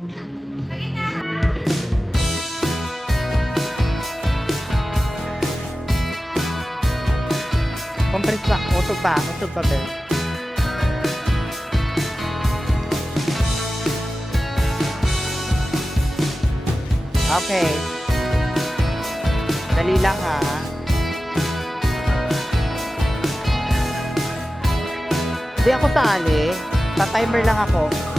Kompres pa, usog pa, Ben. Okay. Dali lang ha. Hindi ako sali. Pa-timer lang ako.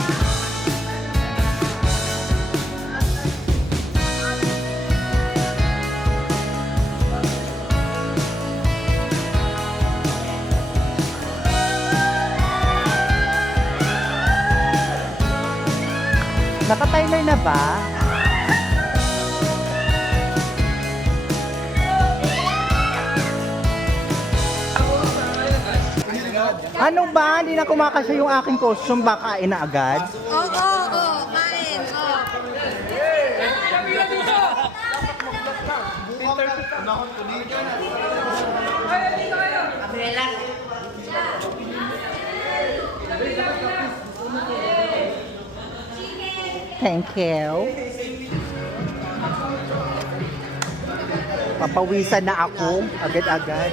Naka-timer na ba? Ano ba? Hindi na kumakasya yung aking costume. Baka kain na agad? Oo, kain. Thank you. Papawisan na ako. Agad-agad.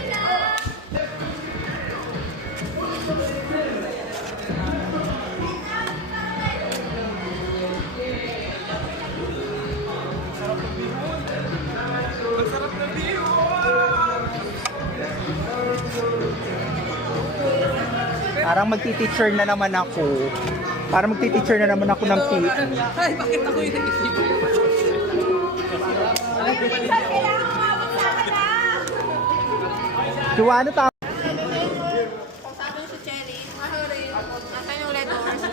Parang magti-teacher na naman ako. Parang magti-teacher na naman ako ng PE. Ay, bakit ako yung naisip? Kailangan umabot sa akin na! Diwa, ano tawag? Sabi si Cherry, mahuri. Nasaan yung letters?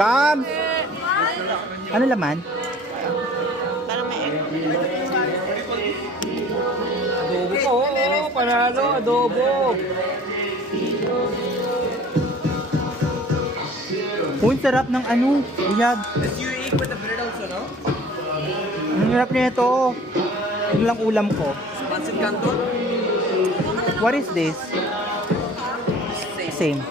Come! Ano laman? Parang may egg. Adobo ko, oo, panalo, adobo. Uy, sarap ng ano, uyag. You eat with the bread also, no? Ang sarap nito. Ano lang ulam ko. Pancit canton? What is this? Same.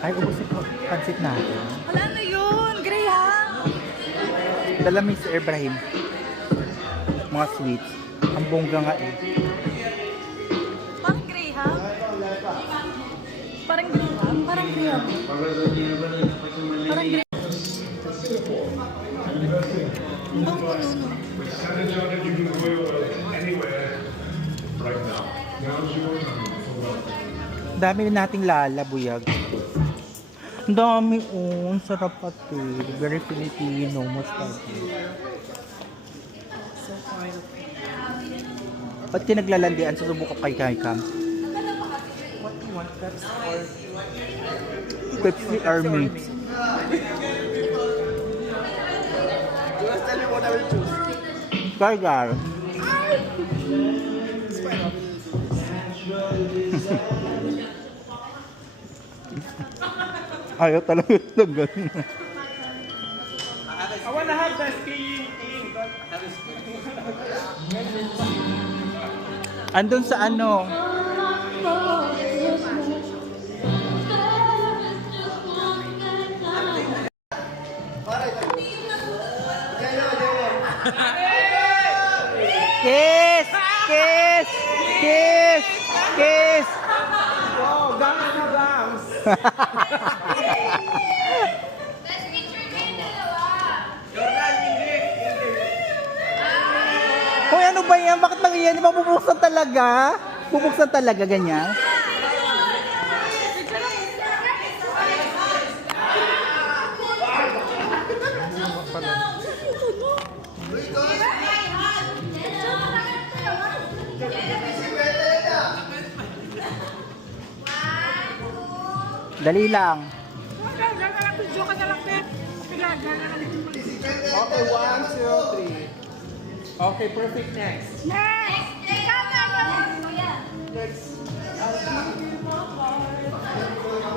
Ay, ubos yung pansit natin. Wala na yun, Graham! Dala Mr. Ibrahim. Mga sweets. Ang bongga nga eh. Parang Graham? Parang Graham? Parang Graham? Parang Graham? Ang bang puno. Dami na nating lalabuyag. Ang dami oh. Ang sarap pati. Very Filipino. Mustard. Ba't kinaglalandian sa subukap kay Kam? What do you want? Pepsi or... Pepsi or me? Just tell me what I will choose. Gargar. It's fine, I will Ayaw talaga ng ganun. I wanna have the skin thing, but that is Andun sa ano? Kiss! Kiss! Kiss! Kiss! Oh, gangs na gangs. Hoy, ano ba yan? Bakit nangyayari? Mabubuksan talaga? Bubuksan talaga ganyan? Dali lang. Okay, 1, 2, 3. Okay, perfect. Next.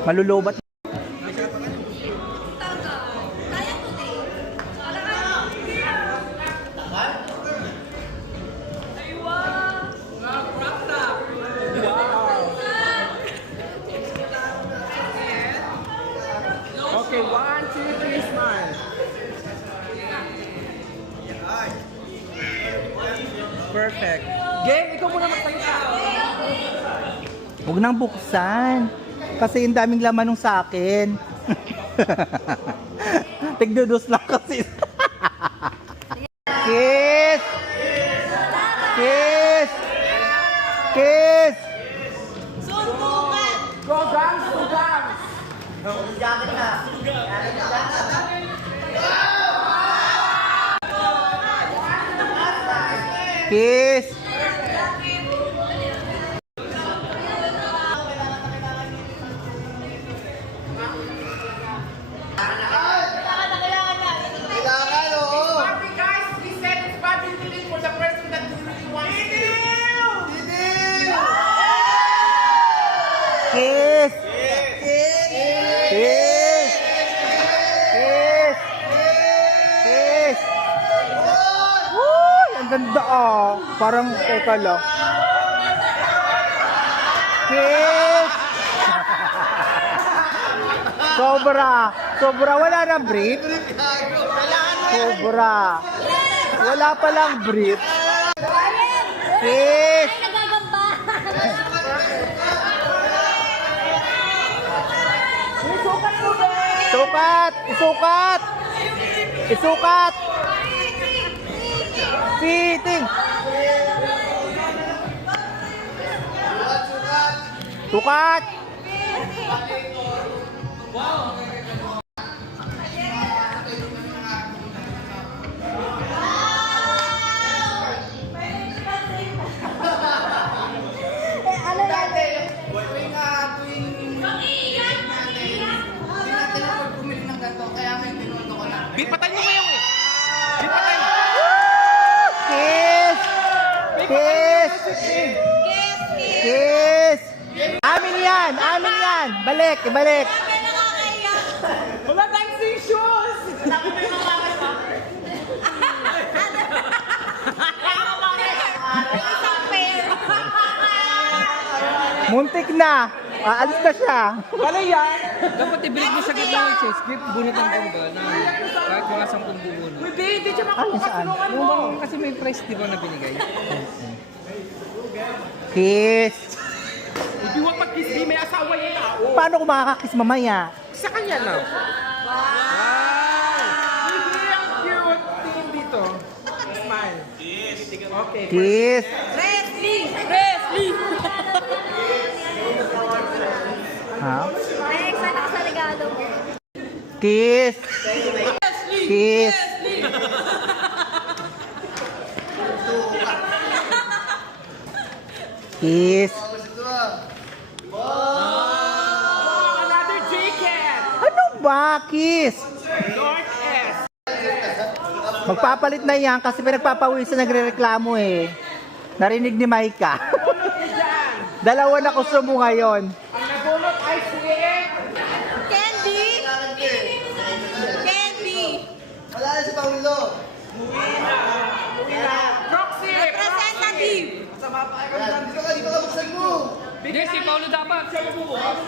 Malulubat. Game, ikaw muna magsalita. Huwag nang buksan. Kasi yung daming laman nung sa akin. Tigdudos lang kasi. Kiss! Kiss! Kiss! Suntukan! Go, gangs, go, gangs. Kiss! Bobby, guys, we said it's Bobby Dilling for the person that really wants to. Kiss! Kiss! Kiss! Kiss! Uy! Ang ganda ah. Parang teka lang. Kiss! Sobra! Sobra! Wala na brief? Sobra! Wala palang brief. Kiss! Ay, nagagamba! Isukat! Isukat! Isukat! Fitting! Sukat! Ano yan? Bipatay mo ngayon eh. Bipatay. Kiss! Kiss! Kiss! Kiss! Amin yan! Amin yan! Balik! Ibalik! Kami nakakaiyak! Wala tayong tissues. Isang pair! Muntik na! Aalis na siya! Bale yan. Dapat ibalik mo sa gitna ng chest clip, bunutan ko ba na kahit mga 10 bubuno. Hindi siya Ano saan? makakatulungan Yung mo. bang, kasi may price di ba na binigay? Kiss! Hindi wag mag-kiss, di may asawa yung tao. Paano ko makakakiss mamaya? Sa kanya na. Hindi ang cute. Tingin dito. Smile. Okay. Kiss! Wrestling! Wrestling! Ha? Ay, excited ako sa regalo. Kiss! Kiss! Kiss! Another jacket. Ano ba? Kiss! North S. Magpapalit na yan kasi pinagpapawisan nagre-reklamo eh. Narinig ni Maika. Dalawa na kusumo ngayon. Ang nabunot ay si Candy! Candy! Proxy. Representative! Hindi, si Paolo dapat.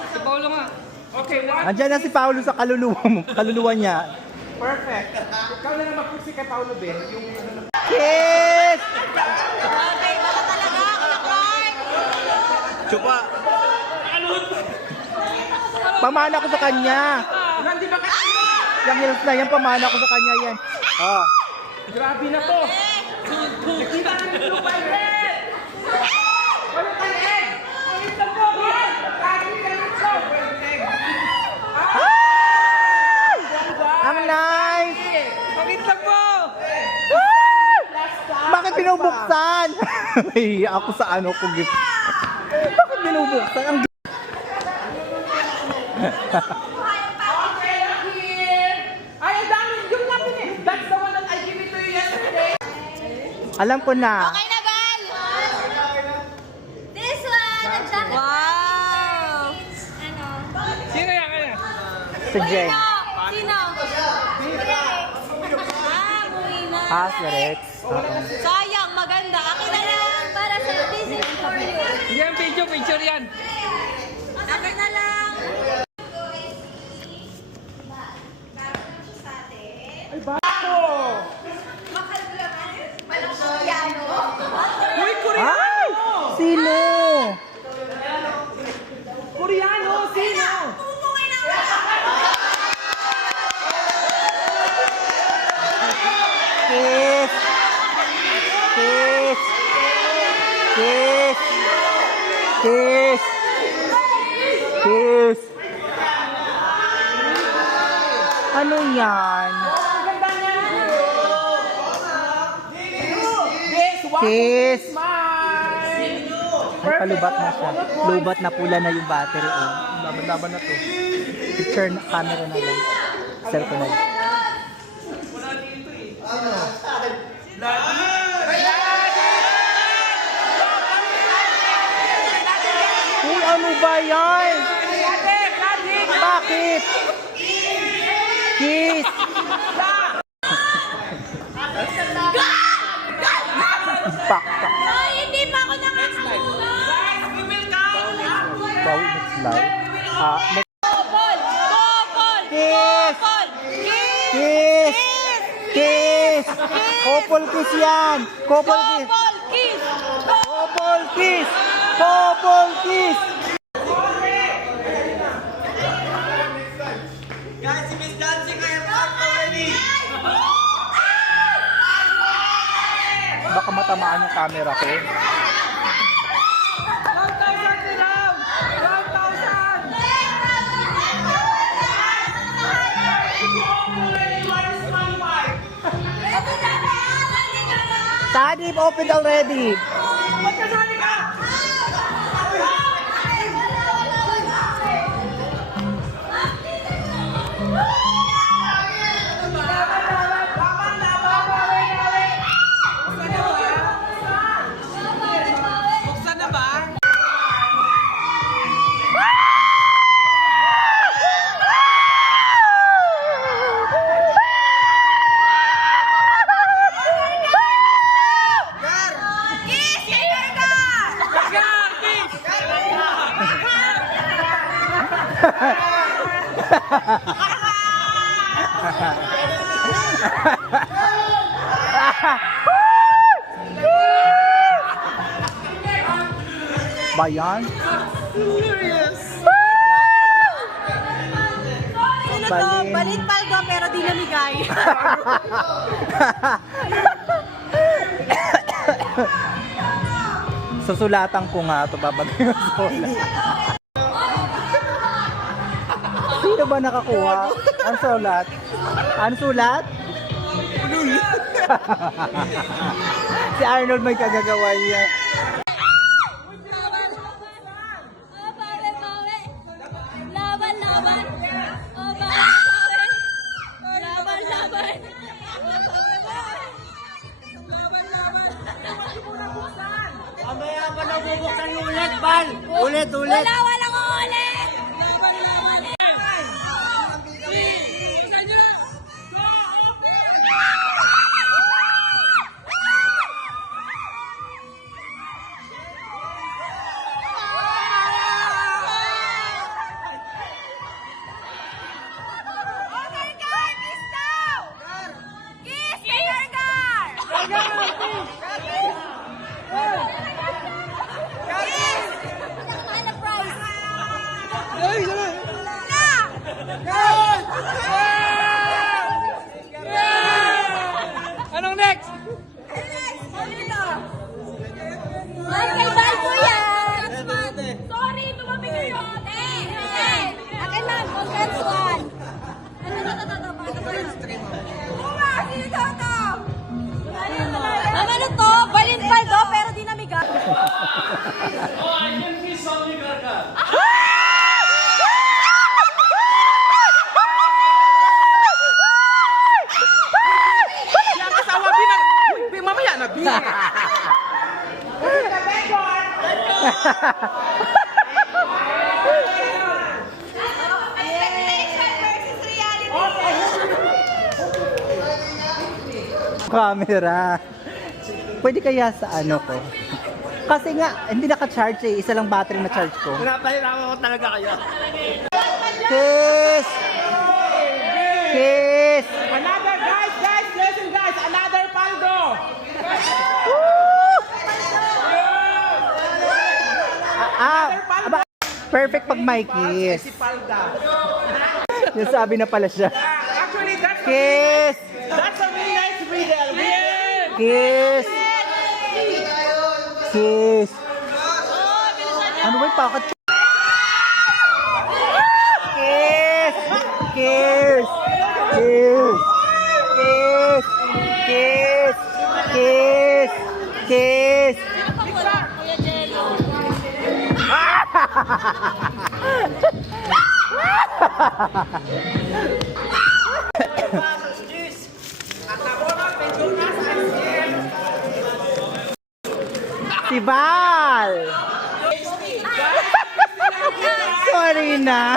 Si Paolo nga. Okay, one. Andiyan na si Paolo sa kaluluwa mo, kaluluwa niya. Perfect. Ikaw na naman kung si Paulo Ben. Yung ano na. Kiss! Okay, baka talaga, Kuya Clark! Pamana ko sa kanya. Hindi ba kasi? Yung heels na yan, pamana ko sa kanya yan. Oh. Grabe na to. Nakita na yung blue violet. Wala ka leg. Wait lang po. Kagi ka nito. Ay! Ang nice! Wait lang po. Bakit binubuksan? Nahihiya ako sa ano ko gift. Bakit binubuksan? Ang Okay, here. Ay, ang dami. Yung natin eh. That's the one that I give it to you yesterday. Alam ko na. Okay na, Gal! This one! Wow! Ano? Sino yan kaya? Si Jen. Sino? Muina. Ah, si Rex. Oo. Sayang, maganda. Akin na lang para sa this is for you. Yan, picture yan. Akin na lang. Ako. Mahal ko lang. Walang piano. Uy, Korean. Ah! Kiss! Kiss! Kiss! Ano yan? Kiss! Ay, palubat na siya. Lubat na pula na yung battery. Oh. Laban-laban na to. Picture na, camera na lang. Cellphone na lang. Uy, ano ba yan? Bakit? Kiss! Pakta. Ay, hindi pa ako nakakasuha. Ikaw, next live. Next. Couple! Couple! Kiss! Couple! Kiss! Kiss! Couple kiss yan! Couple kiss! Couple kiss! Couple kiss! Couple kiss! Guys, si Miss Dancing kaya part already. Baka matamaan yung camera ko. 1,000 dirham! 1,000! Sadip opened already. Magkasali ka! Buksan na ba? Kiss! Kaya ka! Bayan? Sino to? Balin. Balin paldo pero di namigay. Susulatan ko nga ito, babagay yung sulat. Sino ba nakakuha? Ang sulat? Ang sulat? Si Arnold may kagagawa niya. Laban, laban. Laban, laban. Mamaya pa na bubuksan yung ulit, Bal! Ulit, ulit. Walang ulit. Anong next? Kay Bal po yan! Sorry, tumabi kayo! Akin lang, congrats one! Ano to? Balin paldo pero di namiga. Oh, I can kiss only Garga. Yung asawa, mamaya na, Camera. Pwede kaya sa ano ko? Kasi nga, hindi naka-charge eh. Isa lang battery na charge ko. Pinapahirapan ko talaga kayo. Kiss! Kiss! Another, guys, listen guys, another paldo. Aba, perfect pag may kiss. Palda. Yung sabi na pala siya. Actually, Kiss! that's a really nice riddle. Kiss! Kiss. Ano ba yung pakat? Kiss! Kiss! Kiss! Kiss! Kiss! Kiss! Kiss! Kuya Jello. Si Val! Sorry na.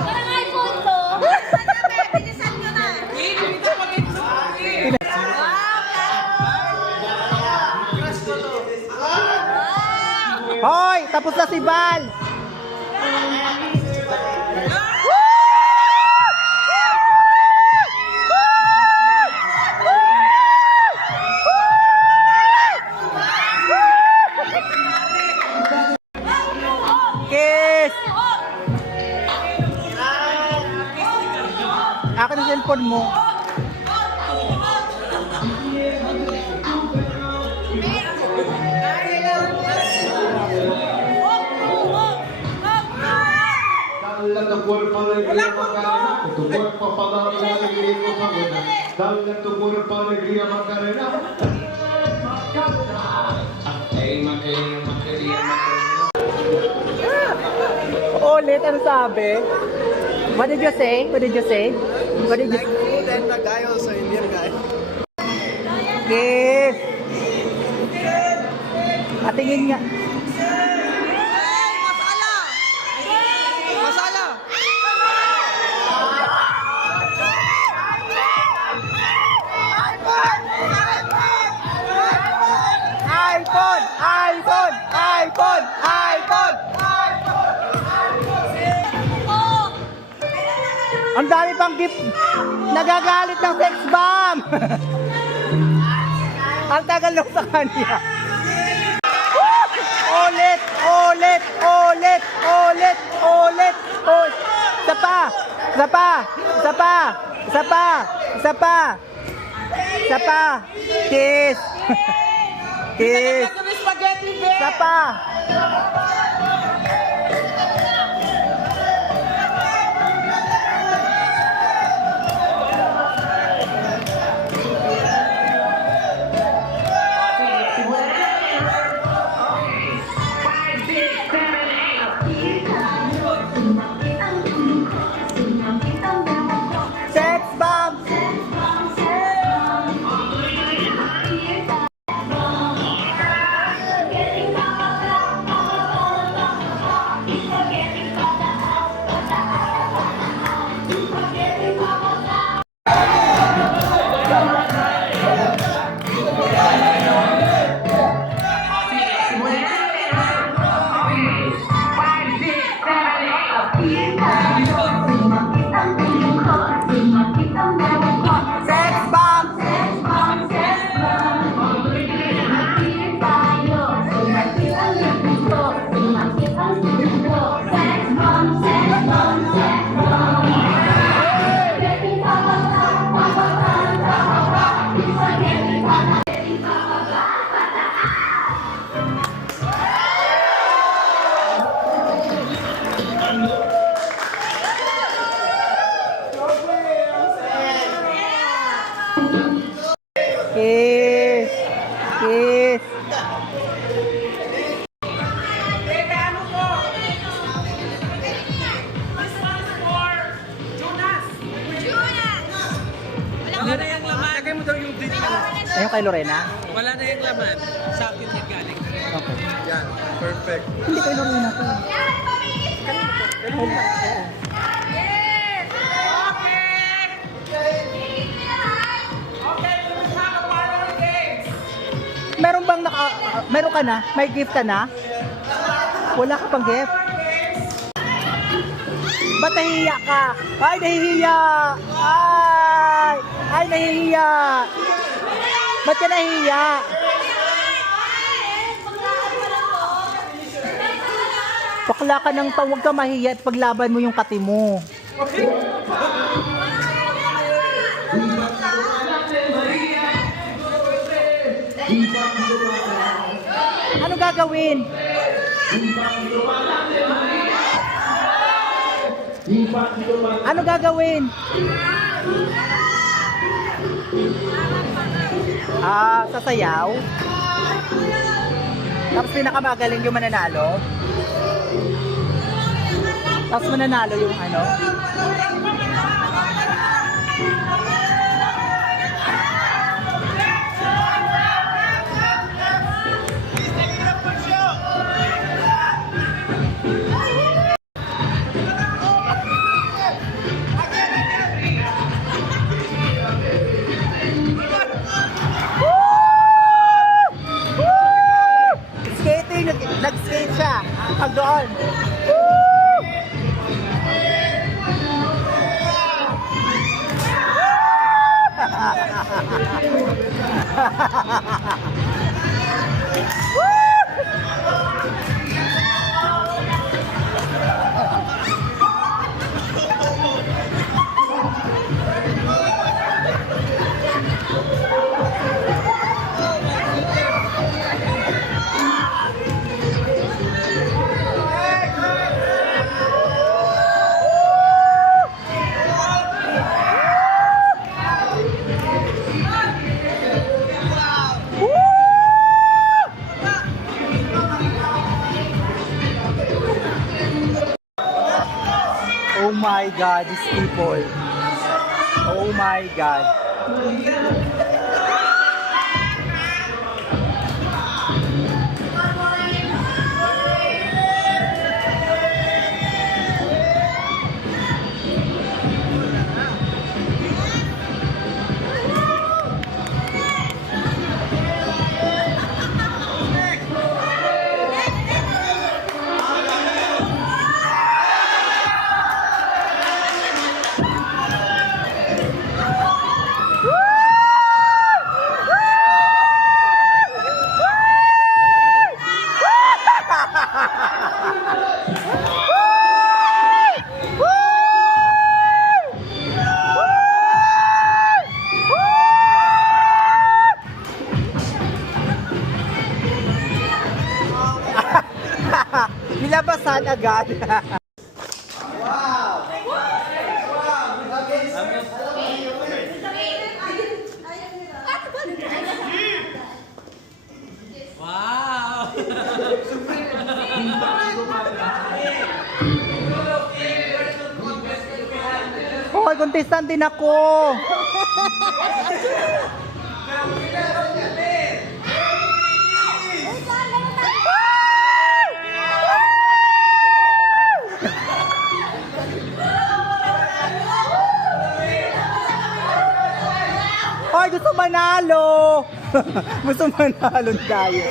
Parang iPhone to. Bilisan nyo na. Hoy! Tapos na si Val! Kiss! Akin ang cellphone mo. Dale a tu cuerpo alegría Macarena, que tu cuerpo para darle alegría y cosa buena. Dale a tu cuerpo alegría Macarena. Hey Macarena, Macarena, Macarena. Ulit, ano sabi? What did you say? What did you say? What did you say? Food and the guy also Indian guy. Kiss! Patingin nga. Masala! iPhone! iPhone! iPhone! iPhone! Ang dami pang gift. Nagagalit ng sex bomb. Ang tagal lang sa kanya. Ulit! Ulit! Ulit! Ulit! Ulit! Ulit! Isa pa! Isa pa! Isa pa! Isa pa! Isa pa! Isa pa! Kiss! Kiss! Isa pa! Sex bomb! Sex bomb! Kiss! Kiss! Wala na yung laman. Lagay mo daw yung drink na. Ayun kay Lorena? Wala na yung laman. Sa akin na galing. Okay. Yan, perfect. Hindi kay Lorena to. Meron bang meron ka na? May gift ka na? Wala ka pang gift? Ba't nahihiya ka? Ay, nahihiya! Ay! Ay, nahihiya! Ba't ka nahihiya? Bakla ka ng huwag ka mahiya at paglaban mo yung kati mo. Ano gagawin? Ano gagawin? Sasayaw? Tapos pinakamagaling yung mananalo? Tapos mananalo yung ano? Skating, nag-skate siya. Pag doon. Oh my God, these people. Oh my God. Nilabasan agad. Wow! Hoy, contestant din ako. Hoy, gusto manalo. Gusto manalo tayo.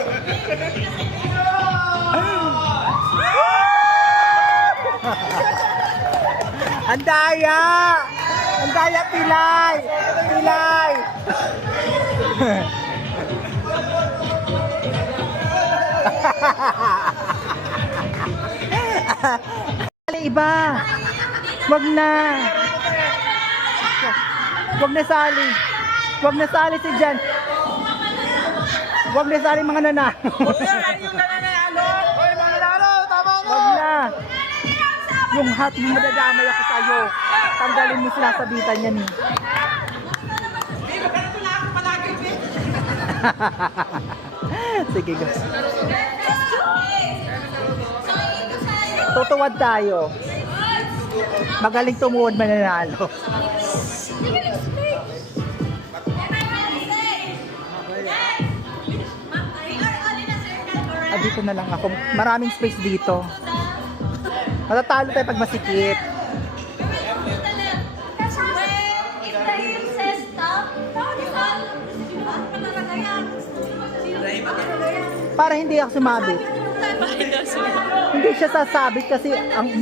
Ang daya! Ang daya, Pilay! Pilay! Iba! Wag na! Wag na sali! Wag na sali si Jan! Wag na sali mga nanalo! Wag na! Yung hot, yung madadamay ako sa'yo. Tanggalin mo sinasabitan yan eh. Sige, guys. Tutuwad tayo. Magaling tumuwad, mananalo. Dito na lang ako. Maraming space dito. Matatalo tayo pag masikip. Para hindi ako sumabit. Hindi siya sasabit kasi ang